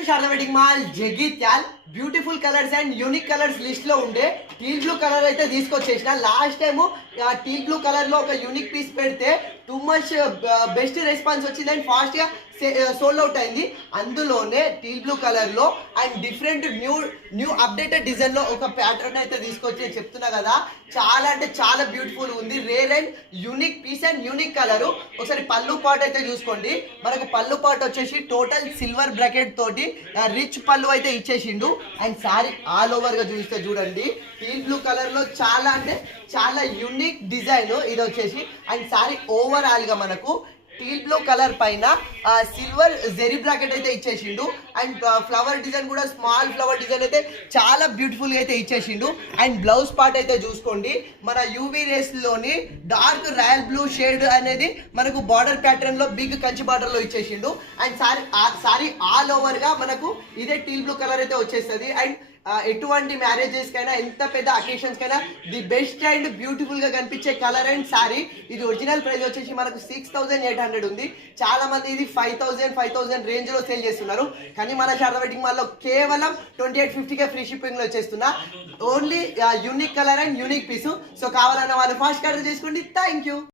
To Sharada wedding mall Jagtial. Beautiful colours and unique colours list లో ఉండే teal blue colour అయితే తీసుకొచ్చేసిన. Last time teal blue colour లో ఒక యూనిక్ పీస్ పెడితే టూ మచ్ బెస్ట్ రెస్పాన్స్ వచ్చింది అండ్ ఫాస్ట్ గా సోల్డ్ అవుట్ అయింది. అందులోనే టీల్ బ్లూ కలర్ లో and different new updated design లో ఒక ప్యాటర్న్ అయితే తీసుకొచ్చి చెప్తున్నా కదా, చాలా అంటే చాలా బ్యూటిఫుల్ ఉంది. Rare and unique piece and unique colour. ఒకసారి పళ్ళు పాట్ అయితే చూసుకోండి. మనకు పళ్ళు పాట్ వచ్చేసి టోటల్ సిల్వర్ బ్రాకెట్ తోటి రిచ్ పళ్ళు అయితే ఇచ్చేసిండు. అండ్ సారీ ఆల్ ఓవర్ గా చూస్తే చూడండి, టీల్ బ్లూ కలర్ లో చాలా అంటే చాలా యూనిక్ డిజైన్ ఇది వచ్చేసి. అండ్ సారీ ఓవరాల్ గా మనకు టీల్ బ్లూ కలర్ పైన సిల్వర్ జెరీ బ్రాకెట్ అయితే ఇచ్చేసిండు. అండ్ ఫ్లవర్ డిజైన్ కూడా స్మాల్ ఫ్లవర్ డిజైన్ అయితే చాలా బ్యూటిఫుల్ గా అయితే ఇచ్చేసిండు. అండ్ బ్లౌజ్ పార్ట్ అయితే చూసుకోండి, మన యూవీ రేస్ లోని డార్క్ రాయల్ బ్లూ షేడ్ అనేది మనకు బార్డర్ ప్యాటర్న్ లో బిగ్ కంచి బార్డర్ లో ఇచ్చేసిండు. అండ్ సారీ ఆల్ ఓవర్ గా మనకు ఇదే టీల్ బ్లూ కలర్ అయితే వచ్చేస్తుంది. అండ్ ఎటువంటి మ్యారేజెస్ కైనా ఎంత పెద్ద అకేషన్స్ కైనా ది బెస్ట్ అండ్ బ్యూటిఫుల్ గా కనిపించే కలర్ అండ్ సారీ. ఇది ఒరిజినల్ ప్రైస్ వచ్చేసి మనకు 6800 ఉంది. చాలా మంది ఇది 5000 రేంజ్ లో సేల్ చేస్తున్నారు. కానీ మన శారదా వెడ్డింగ్ మాల్ లో కేవలం 2850 ఫ్రీ షిప్పింగ్ లో వచ్చేస్తున్నా. Only unique colour and unique piece. So కావాలన్న వాళ్ళు ఫాస్ట్ ఆర్డర్ చేసుకోండి. Thank you.